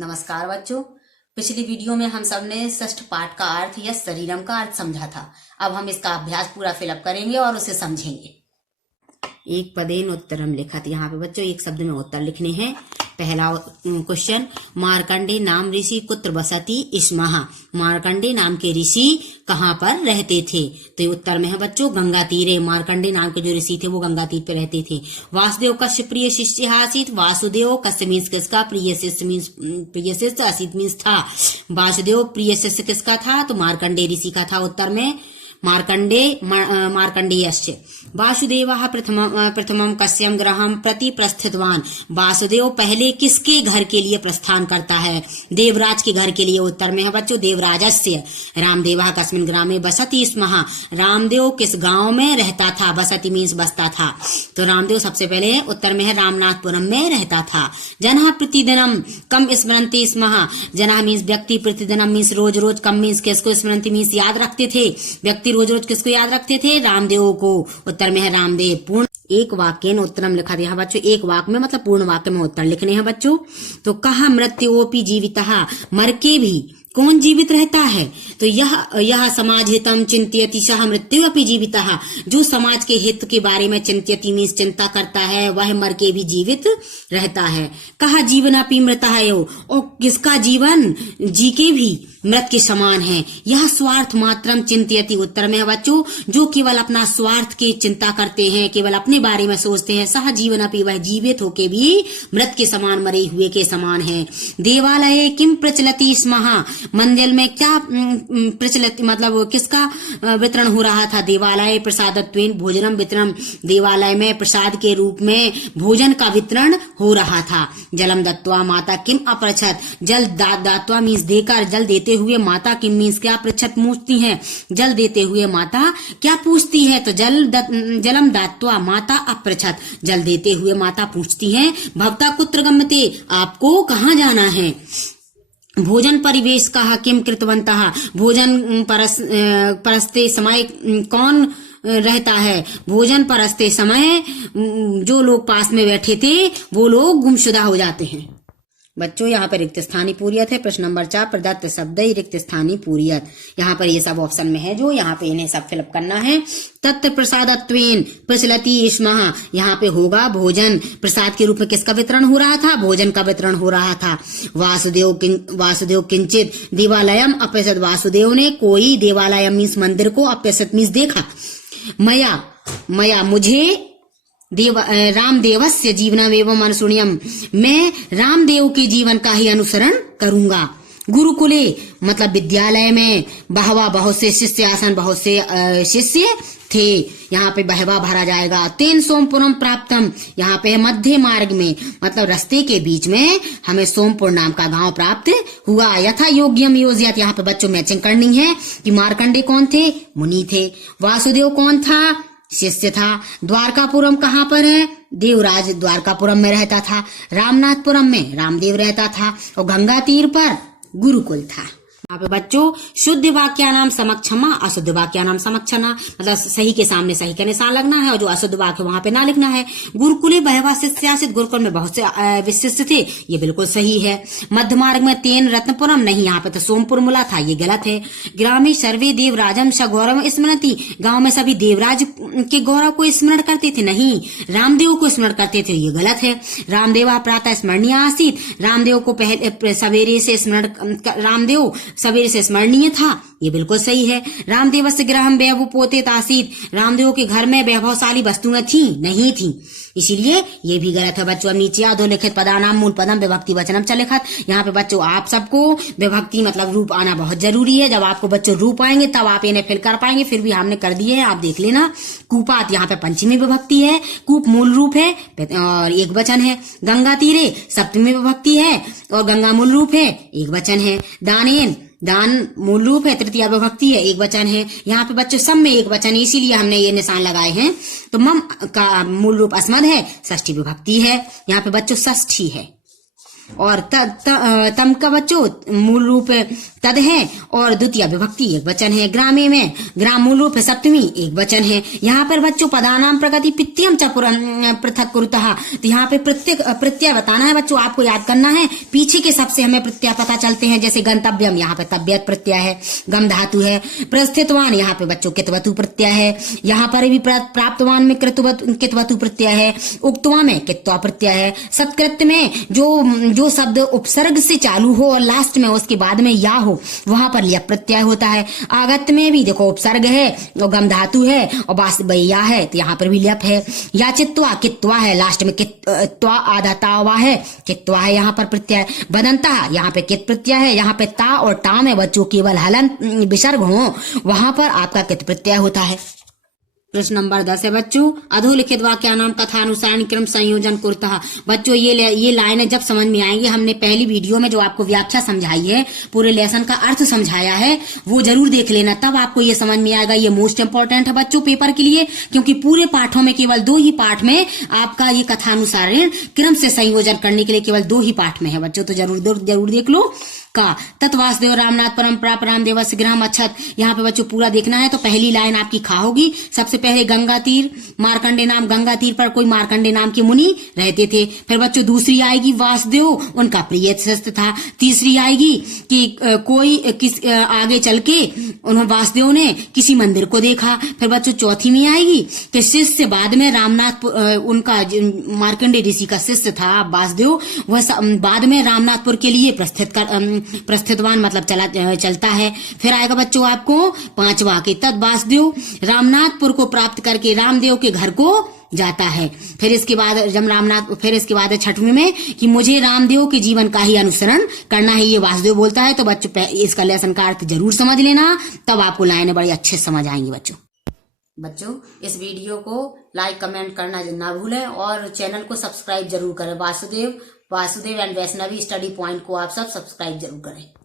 नमस्कार बच्चों। पिछली वीडियो में हम सब ने षष्ठ पाठ का अर्थ या शरीरम का अर्थ समझा था। अब हम इसका अभ्यास पूरा फिलअप करेंगे और उसे समझेंगे। एक पदेन उत्तरम लिखत। यहाँ पे बच्चों एक शब्द में उत्तर लिखने हैं। पहला क्वेश्चन, मार्कंडे नाम ऋषि कुत्र बसती स्मः। मार्कंडे नाम के ऋषि कहाँ पर रहते थे? तो उत्तर में है बच्चों गंगा तीरे। मार्कंडे नाम के जो ऋषि थे वो गंगा तीर पे रहते थे। वासुदेव कश्य प्रिय शिष्य आसीत। वासुदेव कश्य मीन्स किसका? प्रिय शिष्य आसीत मीन्स था। वासुदेव प्रिय शिष्य किसका था? तो मार्कंडे ऋषि का था। उत्तर में मार्कंडेयस्य। वासुदेवः प्रथमं कस्यं गृहं प्रति प्रस्थितवान। वासुदेव पहले किसके घर के लिए प्रस्थान करता है? देवराज के घर के लिए। उत्तर में है बच्चों देवराजस्य। रामदेवः कस्मिन् ग्रामे बसति स्मः। रामदेव किस गांव में रहता था? बसति मीन्स बसता था। तो रामदेव सबसे पहले उत्तर में है रामनाथपुरम में रहता था। जनः प्रतिदिनम कम स्मरन्ति स्मः। जनः मीन्स व्यक्ति, प्रतिदिनम मीन्स रोज रोज, कम मीन्स किसको, स्मरन्ति मीन्स याद रखते थे। व्यक्ति रोज रोज किसको याद रखते थे? रामदेव को। उत्तर में है रामदेव। पूर्ण एक वाक्य उत्तरम लिखा दिया बच्चों। एक वाक्य में मतलब पूर्ण वाक्य में उत्तर लिखने हैं बच्चों। तो कहा मृत्योपि जीवितः। मर के भी कौन जीवित रहता है? तो यह समाज हितम चिंत्यति सह मृत्यु अपि जीवितः। जो समाज के हित के बारे में चिंत्यति मीन्स चिंता करता है वह मर के भी जीवित रहता है। कहा जीवन अपि मृतः यो। और किसका जीवन जी के भी मृत के समान है। यह स्वार्थ मात्रम चिंत्यति। उत्तर में है बच्चों जो केवल अपना स्वार्थ की चिंता करते हैं, केवल अपने बारे में सोचते हैं। सह जीवन अपि वह जीवित होके भी मृत के समान, मरे हुए के समान है। देवालय किम प्रचलति स्मः। मंदिर में क्या प्रचलित मतलब किसका वितरण हो रहा था? देवालय प्रसादत्वेन भोजनम वितरण। देवालय में प्रसाद के रूप में भोजन का वितरण हो रहा था। जलम दत्वा माता किम अपृच्छत। जल दात्वा मीन्स देकर, जल देते हुए माता किम मीन्स क्या पृच्छत पूछती है। जल देते हुए माता क्या पूछती है? तो जलम दात्वा माता अपृच्छत। जल देते हुए माता पूछती है भवता कुत्र गम्यते। आपको कहाँ जाना है? भोजन परिवेश कहा किम कृतवन्तः। भोजन परस्ते समय कौन रहता है? भोजन परस्ते समय जो लोग पास में बैठे थे वो लोग गुमशुदा हो जाते हैं। बच्चों यहाँ पर रिक्त स्थानीय पूर्यत है। प्रश्न नंबर 4, प्रदत्त शब्द रिक्त स्थानीय पूर्यत। यहाँ पर ये सब ऑप्शन में है जो यहाँ पे इन्हें सब फिलअप करना है। तत् प्रसादत्वेन प्रचलति स्मः। यहाँ पे होगा भोजन प्रसाद के रूप में किसका वितरण हो रहा था? भोजन का वितरण हो रहा था। वासुदेव किंचित देवालयम अपश्यत। वासुदेव ने कोई देवालयम मीन्स मंदिर को, अपश्यत मीन्स देखा। मया मुझे रामदेवस्य जीवनम एवं अनुसरणीयम। मैं रामदेव के जीवन का ही अनुसरण करूंगा। गुरुकुले मतलब विद्यालय में बहवा बहुत से शिष्य आसन, बहुत से शिष्य थे। यहाँ पे बहवा भरा जाएगा। तेन सोमपुरम प्राप्तम। यहाँ पे मध्य मार्ग में मतलब रास्ते के बीच में हमें सोमपुर नाम का गांव प्राप्त हुआ। यथा योग्यम योजयत। यहाँ पे बच्चों मैचिंग करनी है कि मार्कंडे कौन थे? मुनि थे। वासुदेव कौन था? शिष्य था। द्वारकापुरम कहाँ पर है? देवराज द्वारकापुरम में रहता था। रामनाथपुरम में रामदेव रहता था। और गंगा तीर पर गुरुकुल था। यहाँ पे बच्चों शुद्ध वाक्यानाम समक्षमा, अशुद्ध वाक्यानाम समक्षमा मतलब सही के सामने सही का निशान लगना है और जो अशुद्ध वाक्य वहां पे ना लिखना है। गुरुकुले बहवा शिष्यासित। गुरुकुल में बहुत से शिष्य थे, ये बिल्कुल सही है। मध्य मार्ग में तेन रत्नपुरम नहीं, यहाँ पे तो सोमपुर मुला था, ये गलत है। ग्रामे सर्वे देवराजम स गौरव स्मरति। गांव में सभी देवराज के गौरव को स्मरण करते थे, नहीं रामदेव को स्मरण करते थे, ये गलत है। रामदेवा प्रातः स्मरणीय आसीत। रामदेव को पहले सवेरे से रामदेव सवेरे से स्मरणीय था, ये बिल्कुल सही है। रामदेव से ग्रहम वैभव पोते तासीत। रामदेव के घर में वैभवशाली वस्तुएं थी, नहीं थी, इसीलिए ये भी गलत है बच्चों। नीचे अधोलिखित पदानाम मूल पदम विभक्ति वचनम चलिखत। यहाँ पे बच्चों आप सबको विभक्ति मतलब रूप आना बहुत जरूरी है। जब आपको बच्चों रूप आएंगे तब आप इन्हें फिल कर पाएंगे। फिर भी हमने कर दिए हैं, आप देख लेना। कूपात यहाँ पे पंचमी विभक्ति है। कूप मूल रूप है और एक वचन है। गंगा तीरे सप्तमी विभक्ति है और गंगा मूल रूप है, एक वचन है। दानेन दान मूल रूप है, तृतीया विभक्ति है, एक वचन है। यहाँ पे बच्चों सब में एक वचन है, इसीलिए हमने ये निशान लगाए हैं। तो मम का मूल रूप अस्मद है, षष्ठी विभक्ति है। यहाँ पे बच्चों षष्ठी है। और तम का बच्चों मूल रूप तद है और द्वितीय विभक्ति एक वचन है। ग्रामे में ग्राम मूल रूप सप्तमी एक वचन है। यहाँ पर बच्चों पदानाम प्रगति प्रत्ययम च पृथक कुरुतः, तो यहाँ पे प्रत्यय बताना है बच्चों, आपको याद करना है। पीछे के सबसे हमें प्रत्यय पता चलते हैं, जैसे गंतव्यम यहाँ पे तव्यत प्रत्यय है, गम धातु है। प्रस्थितवान यहाँ पे बच्चों कितवतु प्रत्यय है। यहाँ पर भी प्राप्तवान में कितवतु प्रत्यय है। उक्तवा में कित्वा प्रत्यय है। सत्कृत्य में जो शब्द उपसर्ग से चालू हो और लास्ट में उसके बाद में या हो, वहां पर ल्यप प्रत्यय होता है। आगत में भी देखो उपसर्ग है और गम धातु है और या है, तो यहाँ पर भी ल्यप है। या चित्वा कित्वा है, लास्ट में त्वा आधा तावा है, कित्वा है यहाँ पर प्रत्यय। बदंता यहाँ पे कित प्रत्यय है। यहाँ पे ता और टा में बच्चों केवल हलन विसर्ग हो, वहां पर आपका कित प्रत्यय होता है। प्रश्न नंबर 10 है बच्चों, अधोलिखित वाक्यानाम कथानुसार क्रम संयोजन कुरुतः। बच्चों ये लाइनें जब समझ में आएंगी, हमने पहली वीडियो में जो आपको व्याख्या समझाई है, पूरे लेसन का अर्थ समझाया है, वो जरूर देख लेना, तब आपको ये समझ में आएगा। ये मोस्ट इंपॉर्टेंट है बच्चों पेपर के लिए, क्योंकि पूरे पाठों में केवल 2 ही पाठ में आपका ये कथानुसार क्रम से संयोजन करने के लिए केवल 2 ही पाठ में है बच्चों, तो जरूर देख लो। का तत् वासुदेव रामनाथ परम्परा रामदेवस्य ग्राम अक्षत, यहाँ पे बच्चों पूरा देखना है। तो पहली लाइन आपकी खा होगी। सबसे पहले गंगा तीर, मार्कंडे नाम, गंगा तीर पर कोई मार्कंडे नाम के मुनि रहते थे। फिर बच्चों दूसरी आएगी वासुदेव, उनका प्रिय शिष्य था। तीसरी आएगी कि कोई आगे चल के उन्होंने वासुदेव ने किसी मंदिर को देखा। फिर बच्चों चौथी में आएगी कि शिष्य बाद में रामनाथ, उनका मार्कंडे ऋषि का शिष्य था वासुदेव, वह बाद में रामनाथपुर के लिए प्रस्थितवान मतलब चलता है। फिर आएगा बच्चों आपको 5वां कि तद वासुदेव रामनाथपुर को प्राप्त करके रामदेव के घर को जाता है। फिर इसके बाद फिर इसके बाद 6वीं में कि मुझे रामदेव के जीवन का ही अनुसरण करना है, ये वासुदेव बोलता है। तो बच्चों इसका लेसन का अर्थ जरूर समझ लेना, तब आपको लाइनें बड़ी अच्छे समझ आएंगी बच्चों। इस वीडियो को लाइक कमेंट करना ना भूलें और चैनल को सब्सक्राइब जरूर करें। Vasudev and Vaishnavi study point को आप सब सब्सक्राइब जरूर करें।